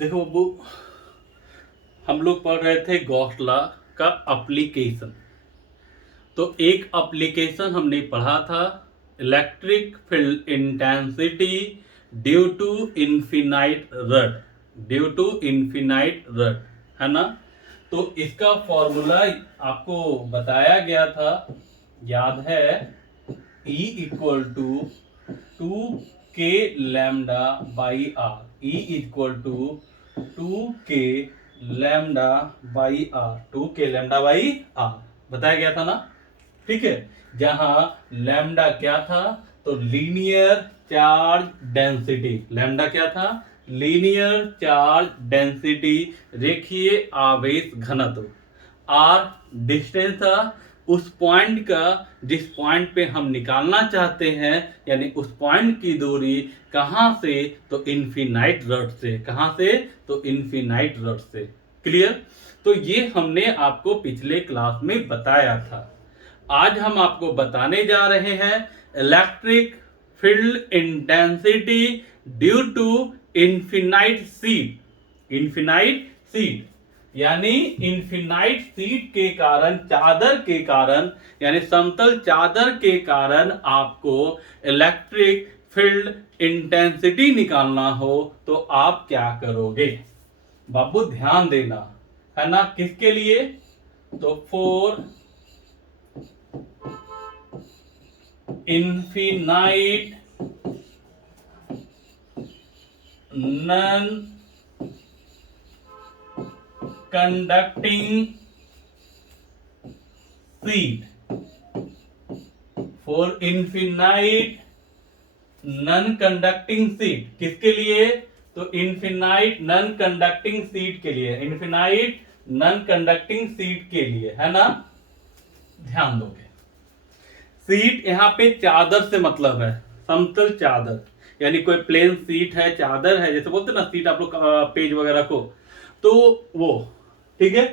देखो वो हम लोग पढ़ रहे थे गॉस लॉ का एप्लीकेशन। तो एक एप्लीकेशन हमने पढ़ा था, electric field intensity due to infinite rod. Due to infinite rod, है ना। तो इसका फॉर्मूला आपको बताया गया था, याद है। E equal to 2k lambda by R. E equal to 2k lambda by R. 2k lambda by R बताया गया था ना। ठीक है, जहां लैम्डा क्या था, तो लीनियर चार्ज डेंसिटी। लैम्डा क्या था? लीनियर चार्ज डेंसिटी, रेखीय आवेश घनत्व। आर डिस्टेंस था उस पॉइंट का जिस पॉइंट पे हम निकालना चाहते हैं, यानी उस पॉइंट की दूरी कहां से, तो इन्फिनाइट रड से। कहां से? तो इन्फिनाइट रड से। क्लियर? तो ये हमने आपको पिछले क्लास में बताया था। आज हम आपको बताने जा रहे हैं electric field intensity due to infinite sheet. Infinite sheet यानी इन्फिनाइट सीट के कारण, चादर के कारण, यानी समतल चादर के कारण आपको इलेक्ट्रिक फील्ड इंटेंसिटी निकालना हो तो आप क्या करोगे? बाबू ध्यान देना, है ना। किसके लिए? तो for infinite non conducting seat. For infinite non conducting seat किसके लिए? तो इन्फिनाइट नॉन कंडक्टिंग सीट के लिए। इन्फिनाइट नॉन कंडक्टिंग सीट के लिए, है ना। ध्यान दोगे, सीट यहां पे चादर से मतलब है, समतल चादर। यानी कोई प्लेन सीट है, चादर है, जैसे बोलते ना सीट आप लोग पेज वगैरह को, तो वो ठीक है।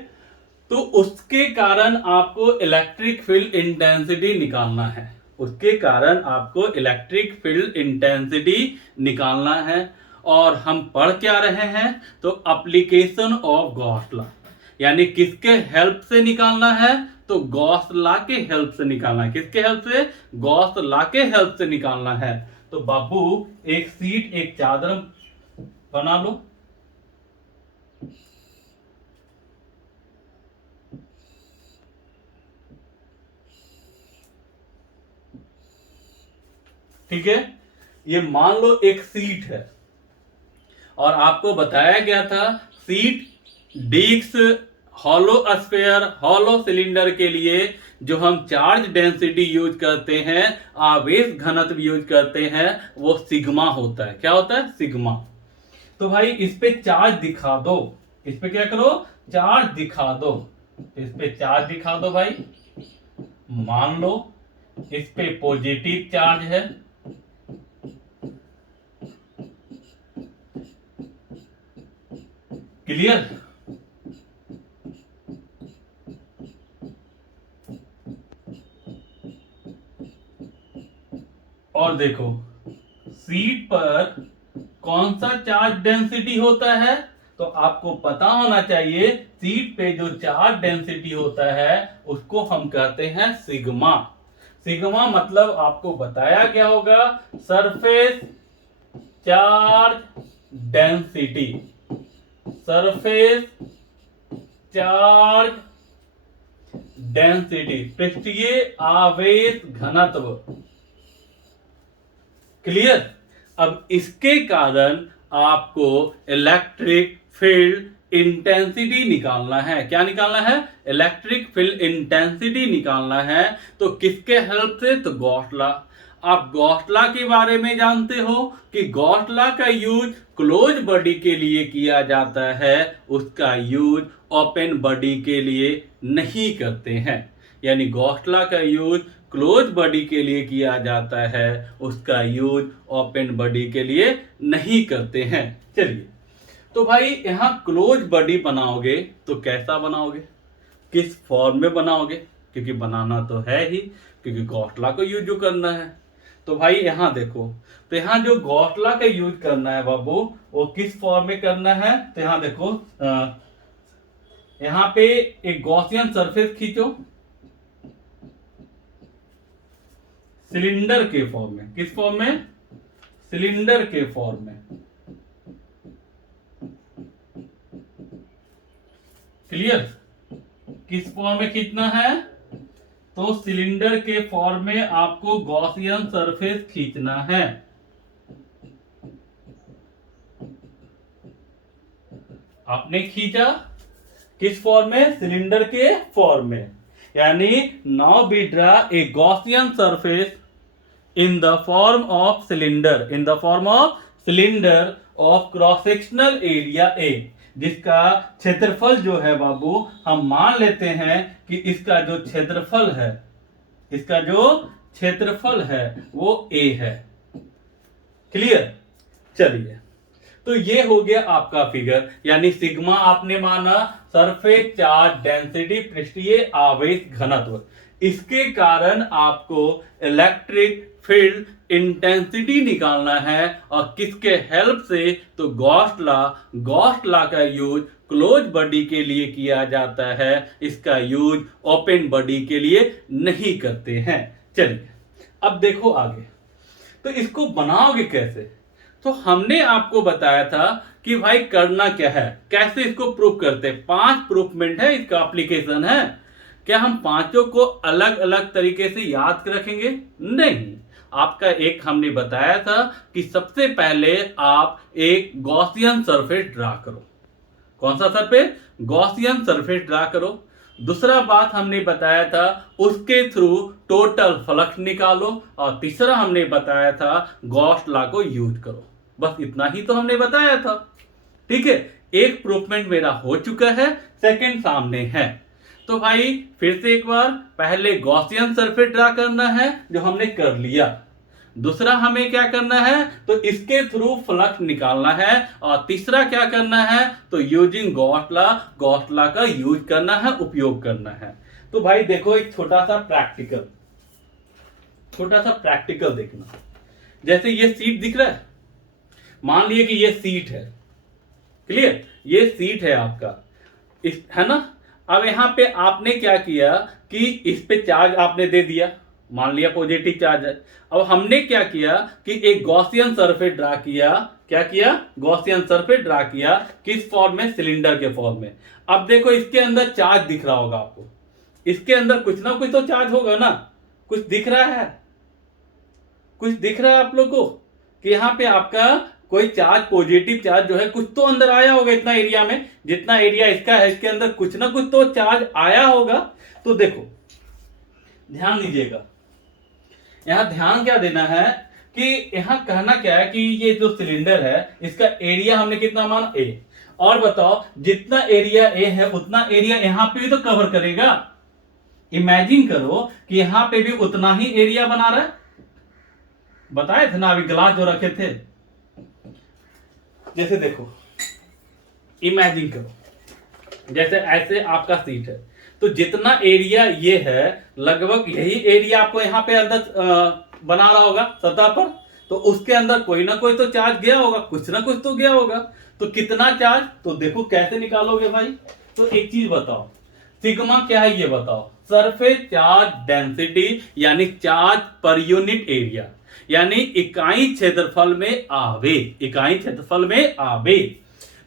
तो उसके कारण आपको इलेक्ट्रिक फील्ड इंटेंसिटी निकालना है। उसके कारण आपको इलेक्ट्रिक फील्ड इंटेंसिटी निकालना है। और हम पढ़ क्या रहे हैं? तो एप्लीकेशन ऑफ गॉस लॉ, यानी किसके हेल्प से निकालना है? तो गॉस लॉ के हेल्प से निकालना है। किसके हेल्प से? गॉस लॉ के हेल्प से निकालना है। तो बाबू एक सीट, एक चादर बना लो। ठीक है, ये मान लो एक सीट है और आपको बताया गया था sheet disc hollow sphere, hollow cylinder के लिए जो हम चार्ज डेंसिटी यूज करते हैं, आवेश घनत्व यूज करते हैं, वो सिग्मा होता है। क्या होता है? सिग्मा। तो भाई इस पे चार्ज दिखा दो। इस पे क्या करो? चार्ज दिखा दो। इस पे चार्ज दिखा दो भाई। मान लो इस पे पॉजिटिव चार्ज है, क्लियर। और देखो सीट पर कौन सा चार्ज डेंसिटी होता है, तो आपको पता होना चाहिए सीट पे जो चार्ज डेंसिटी होता है उसको हम कहते हैं सिग्मा। सिग्मा मतलब आपको बताया गया होगा surface charge density. Surface charge density, पृष्ठीय आवेश घनत्व। क्लियर। अब इसके कारण आपको इलेक्ट्रिक फील्ड इंटेंसिटी निकालना है। क्या निकालना है? इलेक्ट्रिक फील्ड इंटेंसिटी निकालना है। तो किसके हेल्प से? तो गॉस लॉ। आप गॉस लॉ के बारे में जानते हो कि गॉस लॉ का यूज क्लोज बॉडी के लिए किया जाता है, उसका यूज ओपन बॉडी के लिए नहीं करते हैं। यानी गॉस लॉ का यूज क्लोज बॉडी के लिए किया जाता है, उसका यूज ओपन बॉडी के लिए नहीं करते हैं। चलिए, तो भाई यहां क्लोज बॉडी बनाओगे तो कैसा बनाओगे? किस फॉर्म में बनाओगे? क्योंकि बनाना तो है ही, क्योंकि गॉस लॉ को यूज जो करना है। तो भाई यहाँ देखो, तो यहाँ जो गॉस लॉ का यूज करना है बाबू, वो किस फॉर्म में करना है, तो यहाँ देखो यहाँ पे एक गॉसियन सरफेस खींचो सिलेंडर के फॉर्म में। किस फॉर्म में? सिलेंडर के फॉर्म में। क्लियर? किस फॉर्म में खींचना है? तो सिलेंडर के फॉर्म में आपको गॉसियन सरफेस खींचना है। आपने खींचा किस फॉर्म में? सिलेंडर के फॉर्म में। यानी now we draw a Gaussian surface in the form of cylinder, in the form of cylinder of cross sectional area A, जिसका क्षेत्रफल जो है बाबू हम मान लेते हैं कि इसका जो क्षेत्रफल है, इसका जो क्षेत्रफल है वो ए है। क्लियर? चलिए, तो ये हो गया आपका फिगर, यानी सिग्मा आपने माना सरफेस चार्ज डेंसिटी, पृष्ठीय आवेश घनत्व। इसके कारण आपको इलेक्ट्रिक फील्ड इंटेंसिटी निकालना है, और किसके हेल्प से? तो गॉस लॉ का यूज क्लोज बॉडी के लिए किया जाता है, इसका यूज ओपन बॉडी के लिए नहीं करते हैं। चलिए अब देखो आगे, तो इसको बनाओगे कैसे? तो हमने आपको बताया था कि भाई करना क्या है, कैसे इसको प्रूफ करते हैं। 5 प्रूफमेंट है, इसका एप्लीकेशन है। क्या हम पांचों को अलग अलग तरीके से याद रखेंगे? नहीं, आपका एक हमने बताया था कि सबसे पहले आप एक गॉसियन सरफेस ड्रा करो। कौन सा सरफेस? गॉसियन सरफेस ड्रा करो। दूसरा बात हमने बताया था उसके थ्रू टोटल फ्लक्स निकालो, और तीसरा हमने बताया था गॉस लॉ को यूज करो। बस इतना ही तो हमने बताया था। ठीक है, एक प्रूफमेंट मेरा हो चुका है, सेकंड सामने है। तो भाई फिर से एक बार, पहले गॉसियन सरफेस ड्रा करना है जो हमने कर लिया। दूसरा हमें क्या करना है? तो इसके थ्रू फ्लक्स निकालना है। और तीसरा क्या करना है? तो यूजिंग गॉस लॉ का यूज करना है, उपयोग करना है। तो भाई देखो एक छोटा सा प्रैक्टिकल देखना। जैसे ये सीट दिख रहा है, मान लिए कि ये सीट है। क्लियर? ये सीट है आपका, है ना। अब यहां पे आपने क्या किया कि इस पे चार्ज आपने दे दिया, मान लिया पॉजिटिव चार्ज है। अब हमने क्या किया कि एक गॉसियन सरफेस ड्रा किया। क्या किया? गॉसियन सरफेस ड्रा किया। किस फॉर्म में? सिलेंडर के फॉर्म में। अब देखो इसके अंदर चार्ज दिख रहा होगा आपको, इसके अंदर कुछ ना कुछ तो चार्ज होगा ना। कुछ दिख रहा है? कुछ दिख रहा है आप लोग को कि यहाँ पे आपका कोई चार्ज, पॉजिटिव चार्ज जो है कुछ तो अंदर आया होगा। इतना एरिया में, जितना एरिया इसका है, इसके अंदर कुछ ना कुछ तो चार्ज आया होगा। तो देखो ध्यान दीजिएगा, यहां ध्यान क्या देना है कि यहां कहना क्या है कि ये जो सिलेंडर है इसका एरिया हमने कितना माना? ए। और बताओ जितना एरिया ए है उतना एरिया यहां पे भी तो कवर करेगा। इमेजिन करो कि यहां पे भी उतना ही एरिया बना रहा है। बताए थे ना अभी ग्लास जो रखे थे। जैसे देखो, इमेजिन करो जैसे ऐसे आपका सीट है, तो जितना एरिया ये है लगभग यही एरिया आपको यहाँ पे अंदर बना रहा होगा सतह पर। तो उसके अंदर कोई ना कोई तो चार्ज गया होगा, कुछ ना कुछ तो गया होगा। तो कितना चार्ज? तो देखो कैसे निकालोगे भाई। तो एक चीज बताओ, सिग्मा क्या है ये बताओ। सरफेस चार्ज डेंसिटी, यानी चार्ज पर यूनिट एरिया, यानी इकाई क्षेत्रफल में आवेश। इकाई क्षेत्रफल में आवेश।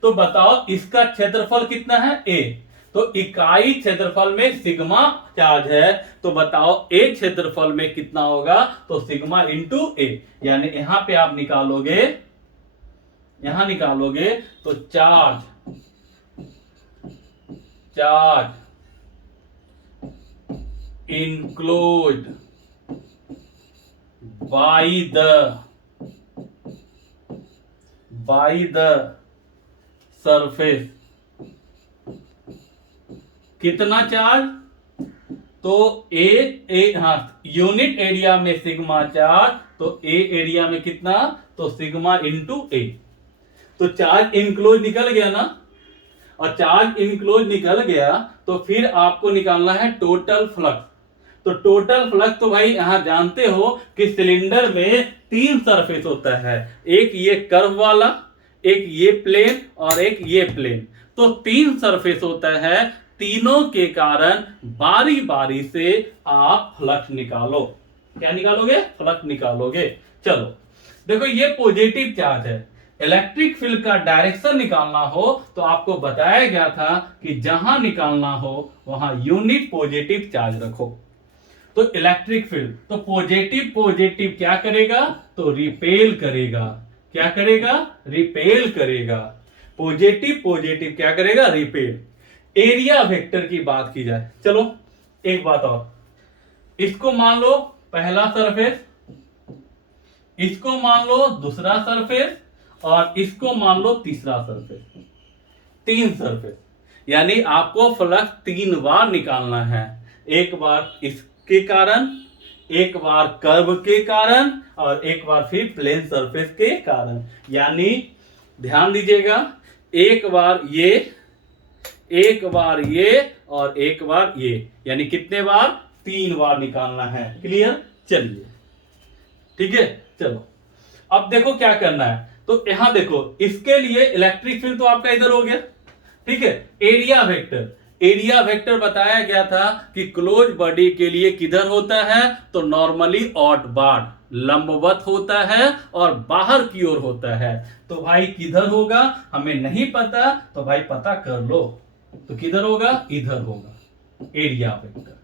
तो बताओ इसका क्षेत्रफल कितना है? ए। तो इकाई क्षेत्रफल में सिग्मा चार्ज है, तो बताओ ए क्षेत्रफल में कितना होगा? तो सिग्मा इंटू ए। यानी यहां पे आप निकालोगे, यहां निकालोगे तो charge enclosed by the surface। कितना चार्ज? तो ए हाँ, यूनिट एरिया में सिग्मा चार्ज, तो ए एरिया में कितना? तो सिग्मा इंटू ए। तो चार्ज इनक्लोज निकल गया ना, और चार्ज इनक्लोज निकल गया तो फिर आपको निकालना है टोटल फ्लक्स। तो टोटल फ्लक्स तो भाई यहां जानते हो कि सिलेंडर में 3 सरफेस होता है, एक ये कर्व वाला, एक ये प्लेन और एक ये प्लेन। तो 3 सरफेस होता है, तीनों के कारण बारी बारी से आप फ्लक्स निकालो। क्या निकालोगे? फ्लक्स निकालोगे। चलो देखो, ये पॉजिटिव चार्ज है। इलेक्ट्रिक फील्ड का डायरेक्शन निकालना हो तो आपको बताया गया था कि जहां निकालना हो वहां यूनिट पॉजिटिव चार्ज रखो। तो इलेक्ट्रिक फील्ड तो पॉजिटिव पॉजिटिव क्या करेगा? तो रिपेल करेगा। क्या करेगा? रिपेल करेगा। पॉजिटिव पॉजिटिव क्या करेगा? रिपेल। एरिया वेक्टर की बात की जाए, चलो एक बात और, इसको मान लो पहला सरफेस, इसको मान लो दूसरा सरफेस और इसको मान लो तीसरा सरफेस। 3 सरफेस, यानी आपको फ्लक्स 3 बार निकालना है। एक बार इसके कारण, एक बार कर्व के कारण और एक बार फिर प्लेन सरफेस के कारण। यानी ध्यान दीजिएगा, एक बार ये, एक बार ये और एक बार ये, यानी कितने बार? 3 बार निकालना है। क्लियर? चलिए ठीक है। चलो अब देखो क्या करना है। तो यहां देखो, इसके लिए इलेक्ट्रिक फील्ड तो आपका इधर हो गया, ठीक है। एरिया वेक्टर, एरिया वेक्टर बताया गया था कि क्लोज बॉडी के लिए किधर होता है? तो नॉर्मली आउटवर्ड, लंबवत होता है और बाहर की ओर होता है। तो भाई किधर होगा? हमें नहीं पता, तो भाई पता कर लो। तो किधर होगा? इधर होगा एरिया वेक्टर।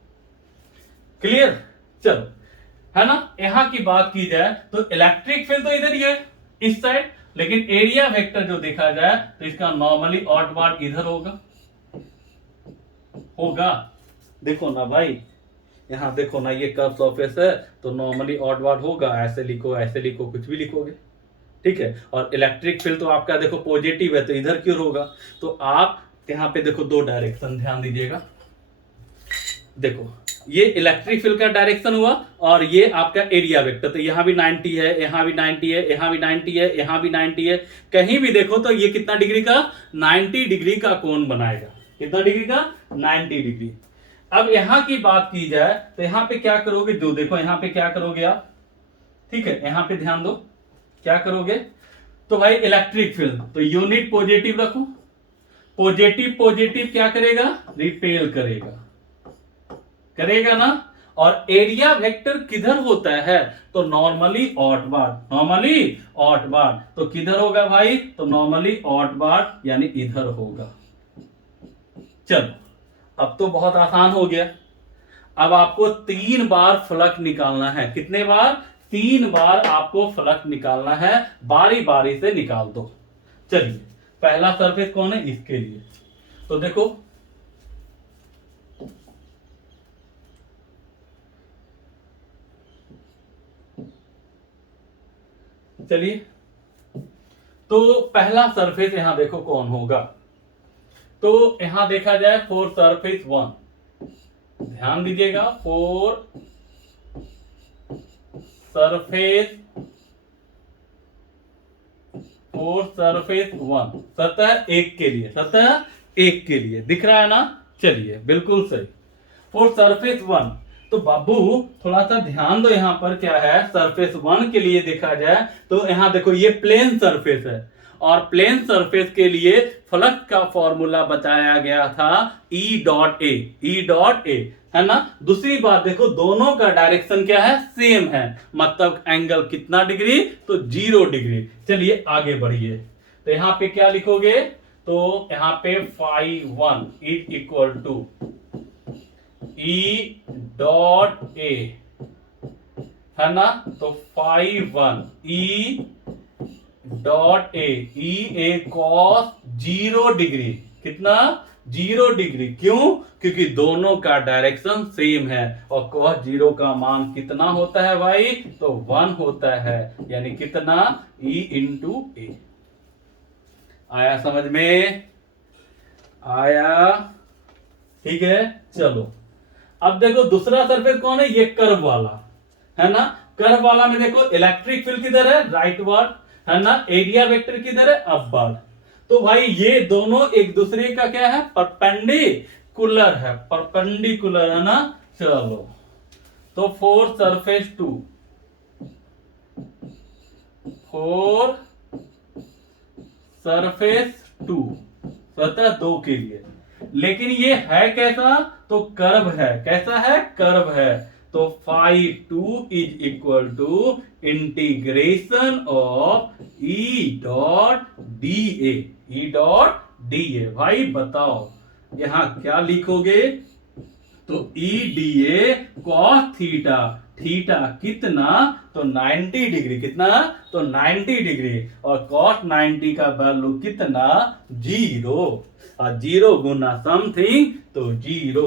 क्लियर? चलो, है ना। यहां की बात की जाए तो इलेक्ट्रिक फील्ड तो इधर ही है, इस साइड, लेकिन एरिया वेक्टर जो देखा जाए तो इसका नॉर्मली आउटवर्ड इधर होगा। होगा, देखो ना भाई, यहां देखो ना, ये कर्व सरफेस है तो नॉर्मली आउटवर्ड होगा। ऐसे लिखो, ऐसे लिखो, कुछ भी लिखोगे, ठीक है। और इलेक्ट्रिक फील्ड तो आपका देखो पॉजिटिव है तो इधर की ओर होगा। तो आप यहां पे देखो 2 डायरेक्शन, ध्यान दीजिएगा। देखो ये इलेक्ट्रिक फील्ड का डायरेक्शन हुआ और ये आपका एरिया वेक्टर। तो यहां भी 90 है, यहां भी 90 है, यहां भी 90 है, यहां भी 90 है। कहीं भी देखो तो ये कितना डिग्री का? 90 डिग्री का कोण बनाएगा। कितना डिग्री का? 90 डिग्री। अब यहां की बात की जाए तो यहां पे क्या करोगे? जो देखो यहां पे क्या करोगे आप, ठीक है, यहां पे ध्यान दो, क्या करोगे? तो भाई इलेक्ट्रिक फील्ड तो यूनिट पॉजिटिव रखो। पॉजिटिव पॉजिटिव क्या करेगा? रिपेल करेगा, करेगा ना। और एरिया वेक्टर किधर होता है? तो नॉर्मली आउटवर्ड, नॉर्मली आउटवर्ड। तो किधर होगा भाई? तो नॉर्मली आउटवर्ड, यानी इधर होगा। चलो अब तो बहुत आसान हो गया। अब आपको 3 बार फ्लक्स निकालना है। कितने बार? 3 बार आपको फ्लक्स निकालना है। बारी बारी से निकाल दो। चलिए, पहला सरफेस कौन है? इसके लिए तो देखो, चलिए, तो पहला सरफेस यहां देखो कौन होगा। तो यहां देखा जाए फॉर सरफेस 1, ध्यान दीजिएगा, फॉर सरफेस 1, सतह 1 के लिए, सतह 1 के लिए दिख रहा है ना। चलिए, बिल्कुल सही, फॉर सरफेस 1। तो बाबू थोड़ा सा ध्यान दो, यहां पर क्या है? सरफेस 1 के लिए देखा जाए तो यहां देखो ये प्लेन सरफेस है और प्लेन सरफेस के लिए फ्लक्स का फॉर्मूला बताया गया था E dot A, E dot A, है ना। दूसरी बात देखो, दोनों का डायरेक्शन क्या है? सेम है, मतलब एंगल कितना डिग्री? तो 0 डिग्री। चलिए आगे बढ़िए। तो यहां पे क्या लिखोगे? तो यहां पे φ1 is equal to E dot A, है ना। तो φ1 E dot A, E A cos 0 degree. कितना? 0 डिग्री। क्यों? क्योंकि दोनों का डायरेक्शन सेम है और कॉस 0 का मान कितना होता है भाई? तो 1 होता है, यानी कितना? E इंटू ए। आया समझ में? आया, ठीक है। चलो अब देखो दूसरा सरफेस कौन है? ये कर्व वाला, है ना। कर्व वाला में देखो इलेक्ट्रिक फील्ड किधर है? राइटवर्ड, है ना। एरिया वेक्टर किधर है? अपवर्ड। तो भाई ये दोनों एक दूसरे का क्या है? परपेंडिकुलर है, परपेंडिकुलर, है ना। चलो तो for surface two, for surface two, सतह दो के लिए। लेकिन ये है कैसा, तो कर्व है। कैसा है, कर्व है। तो phi two is equal to integration of E dot D A, E dot D A. भाई बताओ यहां क्या लिखोगे, तो E D A cos theta, theta कितना, तो 90 डिग्री, कितना, तो 90 डिग्री, और कॉस 90 का वैल्यू कितना, 0, और 0 गुना समथिंग तो 0,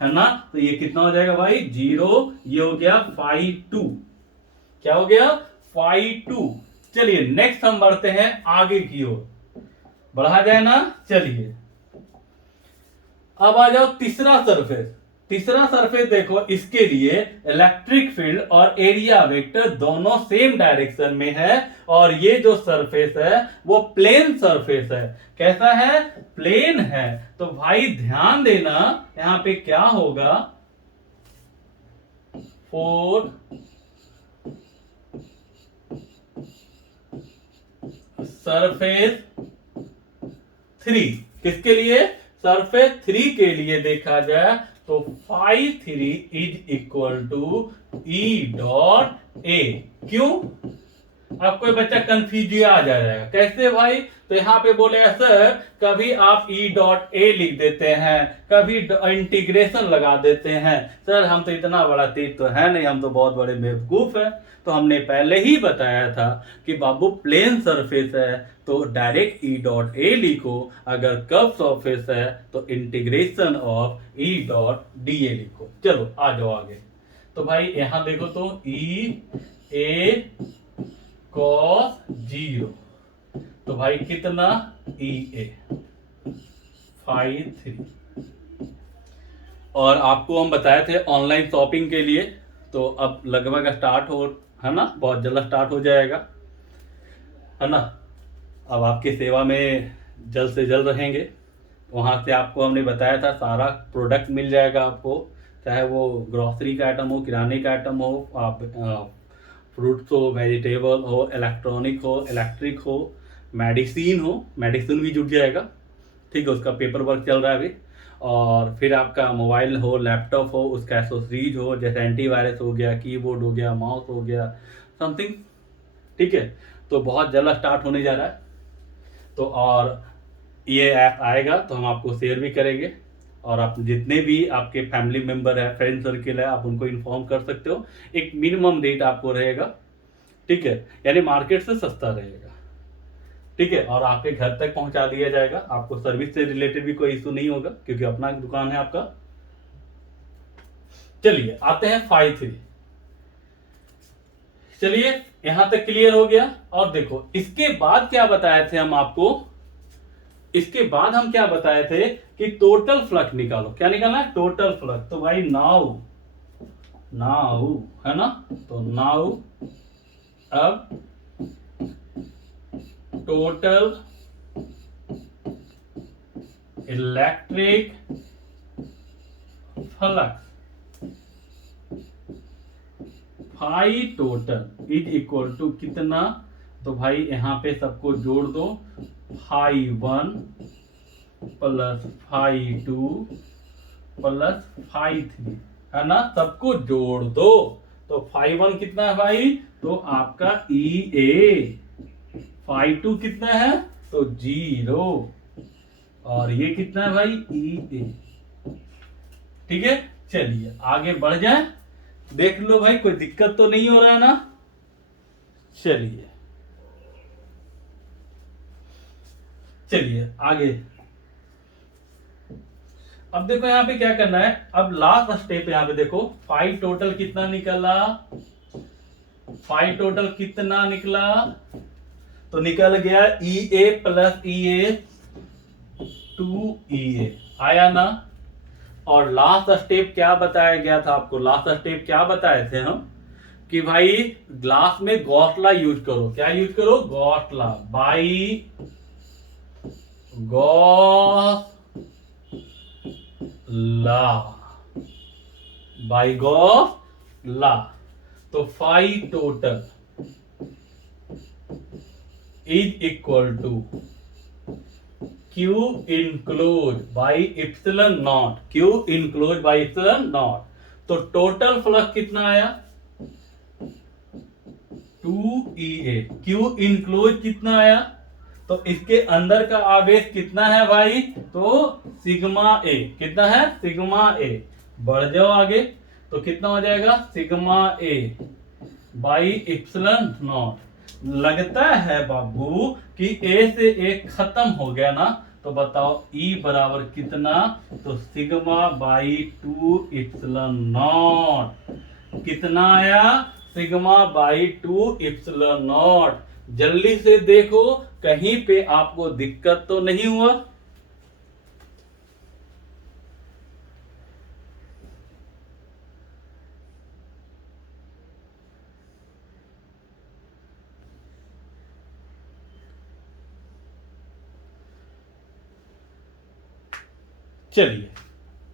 है ना। तो ये कितना हो जाएगा भाई, 0, ये हो गया फाई टू। क्या हो गया, फाई टू। चलिए नेक्स्ट हम बढ़ते हैं आगे की ओर, बढ़ा जाए ना। चलिए अब आ जाओ तीसरा सरफेस। तीसरा सरफेस देखो, इसके लिए इलेक्ट्रिक फील्ड और एरिया वेक्टर दोनों सेम डायरेक्शन में है, और ये जो सरफेस है वो प्लेन सरफेस है। कैसा है, प्लेन है। तो भाई ध्यान देना यहां पे क्या होगा, 4 सरफेस 3, किसके लिए, सरफेस 3 के लिए देखा जाए तो phi 3 is equal to E dot A. क्यों, अब कोई बच्चा कंफ्यूज आ जाएगा, कैसे भाई, तो यहां पे बोलेगा सर कभी आप ई डॉट ए लिख देते हैं, कभी इंटीग्रेशन लगा देते हैं। सर हम तो इतना बड़ा तेज तो है नहीं, हम तो बहुत बड़े बेवकूफ हैं। तो हमने पहले ही बताया था कि बाबू प्लेन सरफेस है तो डायरेक्ट ई डॉट ए लिखो, अगर कर्व सरफेस है तो integration of E dot D ए लिखो। चलो आ जाओ आगे। तो भाई यहां देखो, तो ई ए कॉस 0, तो भाई कितना, ई ए फाई 3। और आपको हम बताए थे ऑनलाइन शॉपिंग के लिए, तो अब लगभग स्टार्ट हो, है ना, बहुत जल्द स्टार्ट हो जाएगा, है ना। अब आपकी सेवा में जल्द से जल्द रहेंगे। वहां से आपको हमने बताया था सारा प्रोडक्ट मिल जाएगा आपको, चाहे वो ग्रोसरी का आइटम हो, किराने का आइटम हो, आप फ्रूट्स हो, वेजिटेबल हो, इलेक्ट्रॉनिक हो, इलेक्ट्रिक हो, मेडिसिन हो, मेडिसिन भी जुट जाएगा। ठीक है, उसका पेपर वर्क चल रहा है अभी। और फिर आपका मोबाइल हो, लैपटॉप हो, उसका एसोसरीज हो, जैसे एंटीवायरस हो गया, कीबोर्ड हो गया, माउस हो गया, समथिंग। ठीक है, तो बहुत जल्द स्टार्ट होने जा रहा है। तो और ये ऐप आएगा तो हम आपको शेयर भी करेंगे, और आप जितने भी आपके फैमिली मेंबर है, फ्रेंड सर्किल है, आप उनको इन्फॉर्म कर सकते हो। एक मिनिमम रेट आपको रहेगा, ठीक है, यानी मार्केट से सस्ता रहेगा। ठीक है, और आपके घर तक पहुंचा दिया जाएगा। आपको सर्विस से रिलेटेड भी कोई इशू नहीं होगा, क्योंकि अपना दुकान है आपका। चलिए आते हैं फाई 3। चलिए यहां तक क्लियर हो गया। और देखो इसके बाद क्या बताए थे हम आपको, इसके बाद हम क्या बताए थे कि टोटल फ्लक्स निकालो। क्या निकालना है, टोटल फ्लक्स। तो भाई नाउ, नाउ है ना, तो नाउ अब total electric flux phi total is equal to कितना, तो भाई यहां पे सबको जोड़ दो, phi 1 plus phi 2 plus phi 3, है ना, सबको जोड़ दो। तो फाई 1 कितना है भाई, तो आपका ई ए। फाई 2 कितना है, तो 0, और ये कितना है भाई, ई ए। ठीक है, चलिए आगे बढ़ जाए। देख लो भाई कोई दिक्कत तो नहीं हो रहा है ना। चलिए चलिए आगे। अब देखो यहां पे क्या करना है, अब लास्ट स्टेप यहां पे देखो, फाई टोटल कितना निकला, फाई टोटल कितना निकला, तो निकल गया ई ए प्लस ई ए 2 EA, आया ना। और लास्ट स्टेप क्या बताया गया था आपको, लास्ट स्टेप क्या बताए थे हम, कि भाई ग्लास में गॉसला यूज करो। क्या यूज करो, गॉसला, बाई गॉसला, बाई गॉसला। ला, तो phi total is equal to Q enclose by epsilon naught, Q enclose by epsilon naught. तो टोटल फ्लक्स कितना आया 2EA। Q इनक्लोज कितना आया, तो इसके अंदर का आवेश कितना है भाई, तो सिग्मा ए। कितना है, सिग्मा ए। बढ़ जाओ आगे, तो कितना हो जाएगा sigma A by epsilon not. लगता है बाबू कि ए से एक खत्म हो गया ना, तो बताओ E बराबर कितना, तो सिग्मा बाई 2 इप्सिलन नॉट। कितना आया, सिग्मा बाई 2 इप्सिलन नॉट। जल्दी से देखो कहीं पे आपको दिक्कत तो नहीं हुआ। चलिए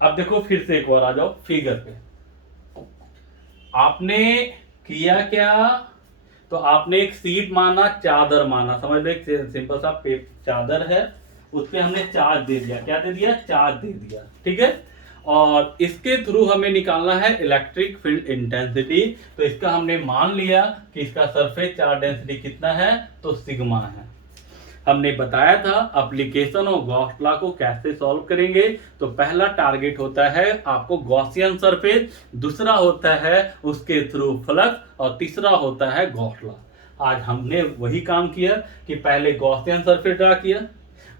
अब देखो फिर से एक बार आ जाओ फिगर पे। आपने किया क्या, तो आपने एक सीट माना, चादर माना, समझ लो एक सिंपल सा चादर है, उस पे हमने चार्ज दे दिया। क्या दे दिया, चार्ज दे दिया, ठीक है। और इसके थ्रू हमें निकालना है इलेक्ट्रिक फील्ड इंटेंसिटी। तो इसका हमने मान लिया कि इसका सरफेस चार्ज डेंसिटी कितना है, तो सिग्मा है। हमने बताया था एप्लीकेशन ऑफ गॉस लॉ को कैसे सॉल्व करेंगे। तो पहला टारगेट होता है आपको गॉसियन सरफेस, दूसरा होता है उसके थ्रू फ्लक्स, और तीसरा होता है गॉस लॉ। आज हमने वही काम किया कि पहले गॉसियन सरफेस ड्रा किया।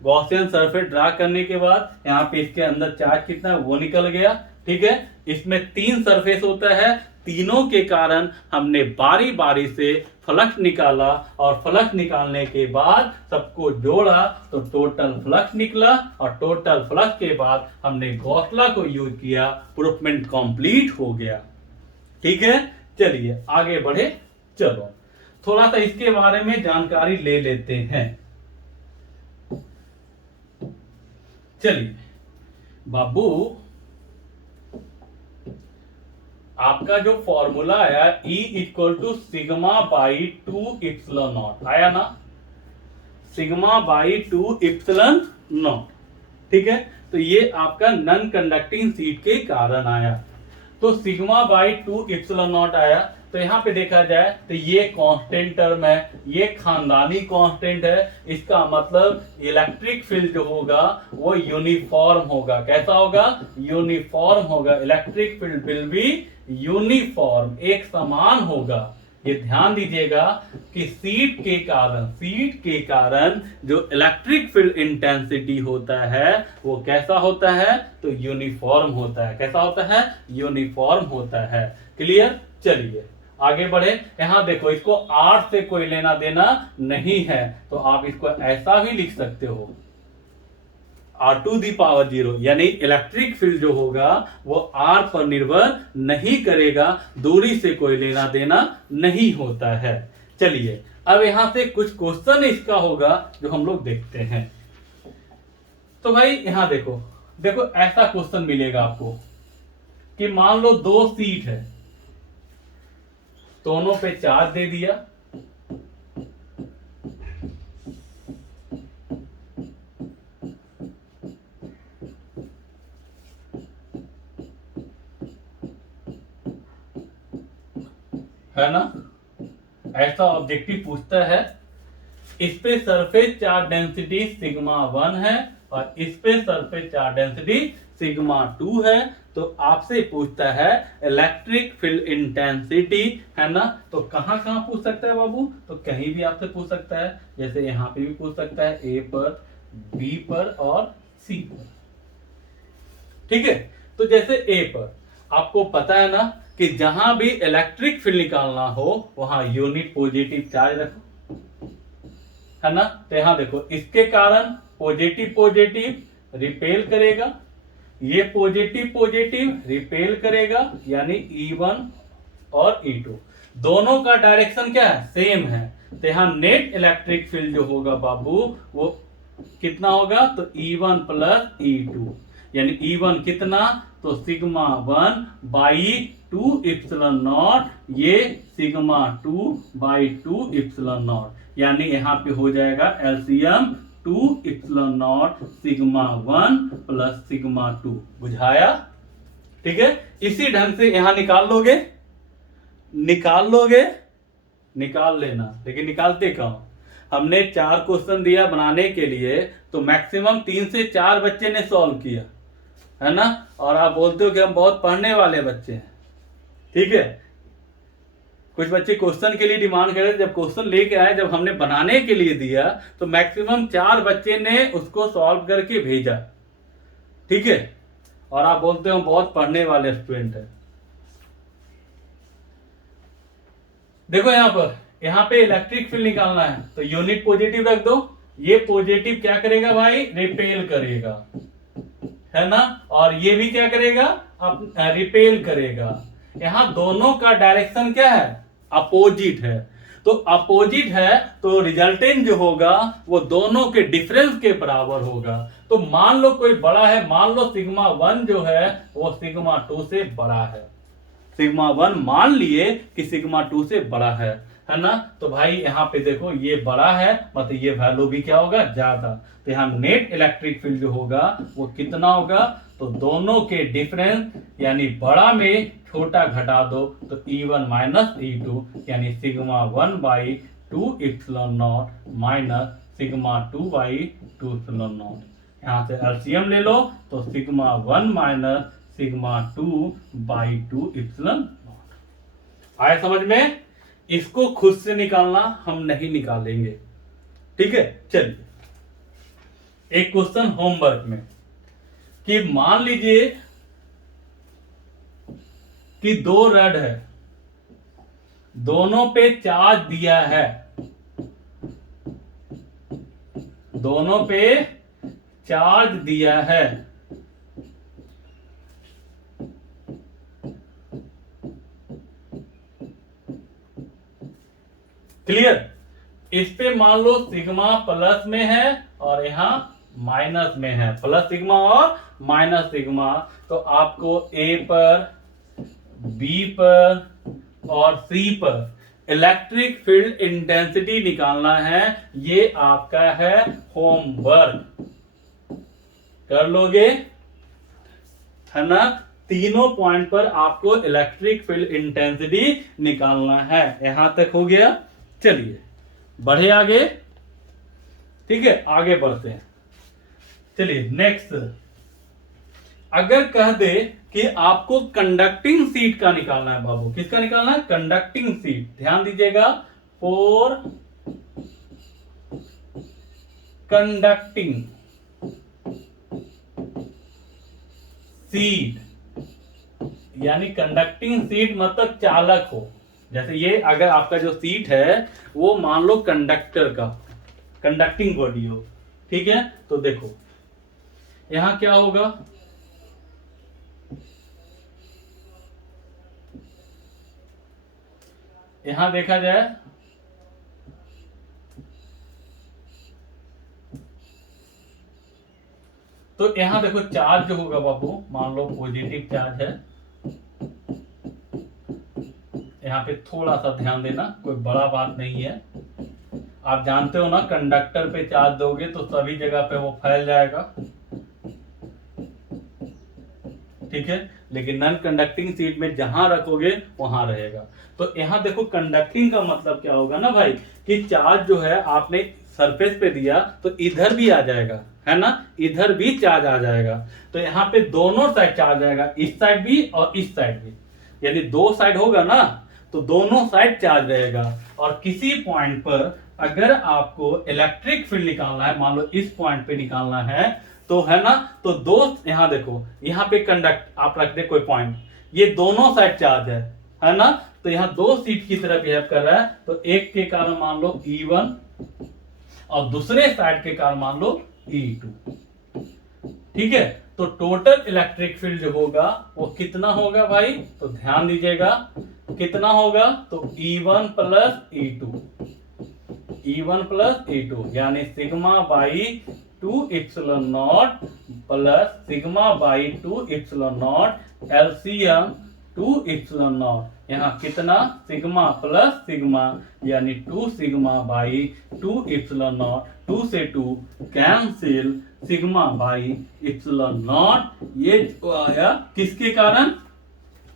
गॉसियन सरफेस ड्रा करने के बाद यहाँ पे इसके अंदर चार्ज कितना है वो निकल गया, ठीक है। इसमें 3 सरफेस होता है, तीनों के कारण हमने बारी बारी से फ्लक्स निकाला, और फ्लक्स निकालने के बाद सबको जोड़ा तो टोटल फ्लक्स निकला, और टोटल फ्लक्स के बाद हमने गॉस लॉ को यूज किया, प्रूफमेंट कंप्लीट हो गया, ठीक है। चलिए आगे बढ़े, चलो थोड़ा सा इसके बारे में जानकारी ले लेते हैं। चलिए बाबू, आपका जो फॉर्मूला आया E equal to sigma by 2 epsilon naught आया ना, सिग्मा बाई 2 इप्सिलन नॉट, ठीक है। तो ये आपका नॉन कंडक्टिंग सीट के कारण आया। तो सिग्मा बाई 2 इप्सिलन नॉट आया, तो यहाँ पे देखा जाए तो ये कांस्टेंट टर्म है, ये खानदानी कांस्टेंट है। इसका मतलब इलेक्ट्रिक फील्ड जो होगा वो यूनिफॉर्म होगा। कैसा होगा, यूनिफॉर्म होगा। Electric field will be uniform, एक समान होगा। ये ध्यान दीजिएगा कि सीट के कारण जो इलेक्ट्रिक फील्ड इंटेंसिटी होता है वो कैसा होता है, तो यूनिफॉर्म होता है। कैसा होता है, यूनिफॉर्म होता है। क्लियर। चलिए आगे बढ़े। यहां देखो, इसको R से कोई लेना देना नहीं है, तो आप इसको ऐसा भी लिख सकते हो R⁴ यानी इलेक्ट्रिक फील्ड जो होगा वो R पर निर्भर नहीं करेगा, दूरी से कोई लेना देना नहीं होता है। चलिए अब यहां से कुछ क्वेश्चन इसका होगा जो हम लोग देखते हैं। तो भाई यहां देखो, देखो ऐसा क्वेश्चन मिलेगा आपको कि मान लो 2 सीट है, दोनों पे चार्ज दे दिया, है ना। ऐसा ऑब्जेक्टिव पूछता है। इस पे सरफेस चार्ज डेंसिटी सिग्मा 1 है और इस पे सरफेस चार्ज डेंसिटी सिग्मा 2 है। तो आपसे पूछता है इलेक्ट्रिक फील्ड इंटेंसिटी, है ना। तो कहां कहां पूछ सकता है बाबू, तो कहीं भी आपसे पूछ सकता है। जैसे यहां पे भी पूछ सकता है, ए पर, बी पर और सी पर, ठीक है। तो जैसे ए पर आपको पता है ना कि जहां भी इलेक्ट्रिक फील्ड निकालना हो वहां यूनिट पॉजिटिव चार्ज रखो, है ना। तो यहां देखो, इसके कारण पॉजिटिव पॉजिटिव रिपेल करेगा, ये पॉजिटिव पॉजिटिव रिपेल करेगा, यानी E1 और E2 दोनों का डायरेक्शन क्या है, सेम है। तो यहां नेट इलेक्ट्रिक फील्ड जो होगा बाबू वो कितना होगा, तो E1 प्लस E2, यानी E1 कितना तो सिग्मा 1 बाई 2 इप्सिलॉन नॉट, ये सिग्मा 2 बाई 2 इप्सिलॉन नॉट, यानी यहाँ पे हो जाएगा LCM 2 epsilon not sigma 1 plus sigma 2। बुझाया? ठीक है, इसी ढंग से यहां निकाल लोगे, निकाल लेना, लेकिन निकालते कहाँ? हमने 4 क्वेश्चन दिया बनाने के लिए, तो मैक्सिमम 3 से 4 बच्चे ने सॉल्व किया है ना, और आप बोलते हो कि हम बहुत पढ़ने वाले बच्चे हैं। ठीक है, कुछ बच्चे क्वेश्चन के लिए डिमांड कर रहे थे, जब क्वेश्चन लेके आए, जब हमने बनाने के लिए दिया तो मैक्सिमम 4 बच्चे ने उसको सॉल्व करके भेजा। ठीक है, और आप बोलते हो बहुत पढ़ने वाले स्टूडेंट है। देखो यहाँ पे इलेक्ट्रिक फील्ड निकालना है, तो यूनिट पॉजिटिव रख दो। ये पॉजिटिव क्या करेगा भाई? रिपेल करेगा, है ना, और ये भी क्या करेगा? अब रिपेल करेगा। यहां दोनों का डायरेक्शन क्या है? अपोजिट है। तो अपोजिट है तो रिजल्टेंट जो होगा वो दोनों के डिफरेंस के बराबर होगा। तो मान लो कोई बड़ा है, मान लो सिग्मा 1 जो है वो सिग्मा 2 से बड़ा है। सिग्मा 1 मान लिए कि सिग्मा 2 से बड़ा है ना, तो भाई यहाँ पे देखो ये बड़ा है, मतलब ये वैल्यू भी क्या होगा? ज्यादा। तो यहाँ नेट इलेक्ट्रिक फील्ड जो होगा वो कितना होगा? तो दोनों के डिफरेंस यानी बड़ा में छोटा घटा दो, तो E1 माइनस E2 यानी sigma 1 by 2 epsilon not minus sigma 2 by 2 epsilon not. यहाँ से एलसीएम ले लो, तो sigma 1 minus sigma 2 by 2 epsilon not. आया समझ में? इसको खुद से निकालना हम नहीं निकालेंगे। ठीक है, चलिए एक क्वेश्चन होमवर्क में कि मान लीजिए कि 2 रड है, दोनों पे चार्ज दिया है, दोनों पे चार्ज दिया है। क्लियर? इस पे मान लो सिग्मा प्लस में है और यहां माइनस में है, प्लस सिग्मा और माइनस सिग्मा। तो आपको ए पर, बी पर और सी पर इलेक्ट्रिक फील्ड इंटेंसिटी निकालना है। ये आपका है होमवर्क, कर लोगे, है ना। तीनों पॉइंट पर आपको इलेक्ट्रिक फील्ड इंटेंसिटी निकालना है। यहां तक हो गया। चलिए बढ़े आगे। ठीक है, आगे बढ़ते हैं। चलिए नेक्स्ट, अगर कह दे कि आपको कंडक्टिंग सीट का निकालना है बाबू, किसका निकालना है? Conducting seat. ध्यान दीजिएगा, फॉर कंडक्टिंग सीट, यानी कंडक्टिंग सीट मतलब चालक हो। जैसे ये अगर आपका जो सीट है वो मान लो कंडक्टर का, कंडक्टिंग बॉडी हो। ठीक है, तो देखो यहां क्या होगा? यहां देखा जाए तो यहां देखो चार्ज जो होगा बाबू, मान लो पॉजिटिव चार्ज है। यहाँ पे थोड़ा सा ध्यान देना, कोई बड़ा बात नहीं है। आप जानते हो ना, कंडक्टर पे चार्ज दोगे तो सभी जगह पे वो फैल जाएगा। ठीक है, लेकिन नॉन कंडक्टिंग सीट में जहां रखोगे वहां रहेगा। तो यहाँ देखो कंडक्टिंग का मतलब क्या होगा ना भाई, कि चार्ज जो है आपने सरफेस पे दिया तो इधर भी आ जाएगा, है ना, इधर भी चार्ज आ जाएगा। तो यहाँ पे दोनों साइड चार्ज आएगा, इस साइड भी और इस साइड भी, यानी 2 साइड होगा ना, तो दोनों साइड चार्ज रहेगा। और किसी पॉइंट पर अगर आपको इलेक्ट्रिक फील्ड निकालना है, मान लो इस पॉइंट पे निकालना है, तो है ना, तो दो, यहां देखो, यहां पे कंडक्ट आप रख दे कोई पॉइंट, ये दोनों साइड चार्ज है ना, तो यहां 2 सीट की तरह बिहेव कर रहा है। तो एक के कारण मान लो E1 और दूसरे साइड के कारण मान लो E2। ठीक है, तो टोटल इलेक्ट्रिक फील्ड जो होगा वो कितना होगा भाई? तो ध्यान दीजिएगा कितना होगा, तो E1 plus E2, E1 plus E2 यानी sigma by 2 epsilon not plus sigma by 2 epsilon not LCM 2 epsilon not. यहाँ कितना सिग्मा प्लस सिग्मा यानी 2 सिग्मा बाई 2 इप्सिलॉन नॉट, 2 से 2 cancel, sigma by epsilon not. ये जो आया किसके कारण?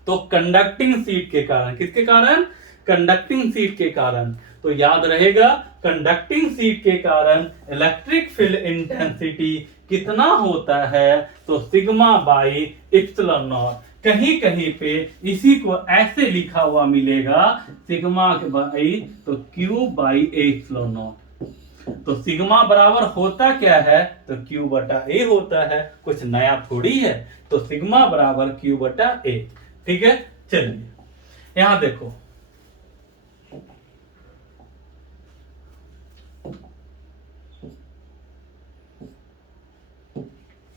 तो कंडक्टिंग सीट के कारण। किसके कारण? कंडक्टिंग सीट के कारण। तो याद रहेगा कंडक्टिंग सीट के कारण इलेक्ट्रिक फील्ड इंटेंसिटी कितना होता है? तो सिग्मा बाई इप्सिलॉन नॉट। कहीं कहीं पे इसी को ऐसे लिखा हुआ मिलेगा सिग्मा बाई तो Q by A epsilon not. तो सिग्मा बराबर होता क्या है? तो क्यू बटा ए होता है, कुछ नया थोड़ी है। तो सिग्मा बराबर क्यू बटा ए। ठीक है, चलिए यहां देखो,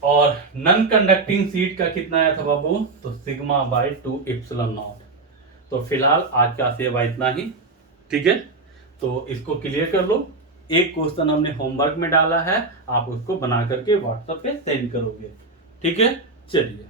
और नॉन कंडक्टिंग सीट का कितना आया था बाबू? तो सिग्मा बाई 2 इप्सिलॉन नॉट। तो फिलहाल आज का सेवा इतना ही। ठीक है, तो इसको क्लियर कर लो। एक क्वेश्चन हमने होमवर्क में डाला है, आप उसको बना करके व्हाट्सएप पे सेंड करोगे। ठीक है, चलिए।